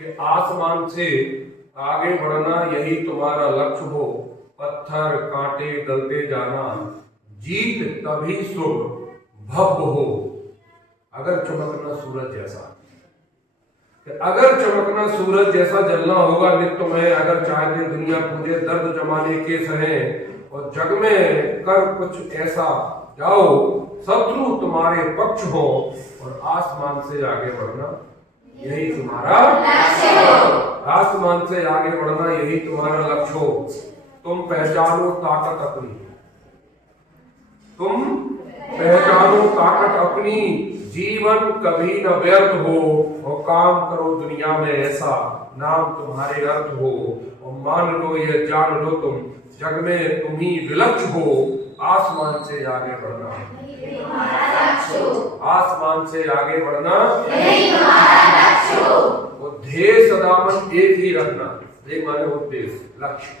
कि आसमान से आगे बढ़ना यही तुम्हारा लक्ष्य हो, पत्थर कांटे गलते जाना, जीत तभी शुभ भव्य हो। अगर चमकना सूरज जैसा, अगर चमकना सूरज जैसा जलना होगा नित्य में, अगर चाहते दुनिया पूजे दर्द जमाने के सहे, और जग में कर कुछ ऐसा जाओ शत्रु तुम्हारे पक्ष हो, और आसमान से आगे बढ़ना यही तुम्हारा लक्ष्य हो। आसमान से आगे बढ़ना यही तुम्हारा लक्ष्य हो। तुम पहचानो ताकत अपनी, तुम पहचानो ताकत अपनी, जीवन कभी न व्यर्थ हो, और काम करो दुनिया में ऐसा नाम तुम्हारे अर्थ हो, और मान लो ये जान लो तुम जग में तुम ही विलक्षण हो। आसमान से आगे बढ़ना आसमान से आगे बढ़ना वो ध्येय सदामन एक ही रखना। एक माने उद्देश्य लक्ष्य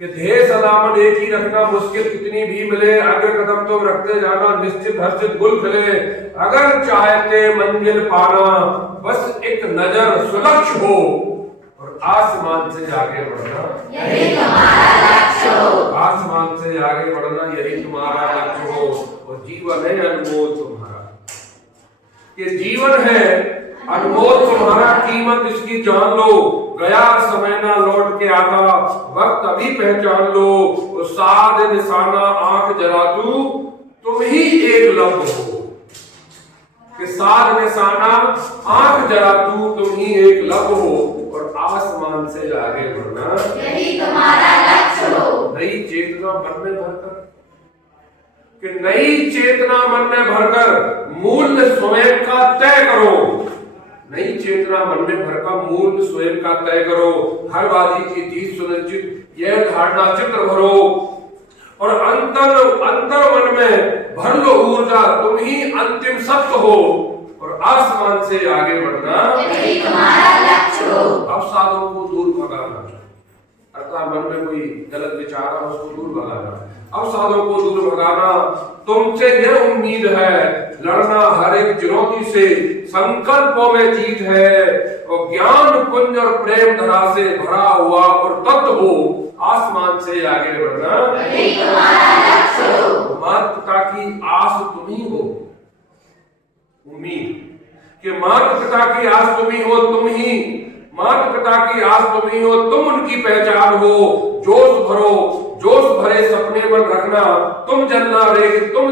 कि ध्येय सदामन एक ही रखना, मुश्किल कितनी भी मिले आगे कदम तो रखते जाना, निश्चित हर्षित गुल खिले, अगर चाहते मंजिल पाना बस एक नजर सुलक्ष्य हो, और आसमान से आगे बढ़ना यही तुम्हारा लक्ष्य हो। आसमान से आगे बढ़ना यही तुम्हारा लक्ष्य हो, और जीवन है अनमोल तुम्हारा, ये जीवन है अनमोल तुम्हारा, कीमत इसकी जान लो, गया समय ना लौट के आता, वक्त अभी पहचान लो, साध निशाना आंख जरा तू तुम ही एक लम्ब हो, कि साध निशाना आंख जरा तू तुम ही एक लम्ब हो, और आसमान से आगे बढ़ना यही तुम्हारा लक्ष्य हो। नई चेतना मन में भरकर, कि नई चेतना मन में भरकर मूल्य स्वयं का तय करो, नई चेतना मन में भरकर मूल्य स्वयं का तय करो, हर बाजी की जीत सुनिश्चित यह धारणा चित्र भरो, और अंतर मन में भर लो ऊर्जा तुम ही अंतिम सत्य हो, और आसमान से आगे बढ़ना यही तुम्हारा लक्ष्य हो। अब साधनों को दूर भगाना, अर्थात मन में कोई गलत विचार है उसको दूर भगाना, अब साधनों को दूर भगाना, तुमसे यह उम्मीद है लड़ना हर एक चुनौती से, संकल्पों में जीत है, और ज्ञान पुंज और प्रेम धरा से भरा हुआ और तत्व हो, आसमान से आगे बढ़ना यही तुम्हारा लक्ष्य हो। माता पिता की आस तुम ही हो, उम्मीद कि माता पिता की आस तुम ही हो, तुम ही माता पिता की आस तुम ही हो, तुम उनकी पहचान हो, जोश भरे सपने मन रखना, तुम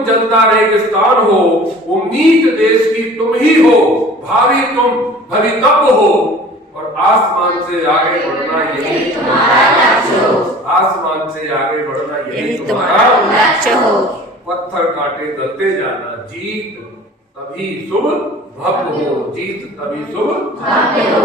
जलता रेगिस्तान हो, उम्मीद देश की तुम ही हो, भावी तुम भवितव्य हो, और आसमान से आगे बढ़ना यही तुम्हारा लक्ष्य हो। आसमान से आगे बढ़ना यही तुम्हारा लक्ष्य हो। पत्थर काटे गलते जाना, जीत तभी शुभ भव्य हो, जीत तभी शुभ भव्य हो।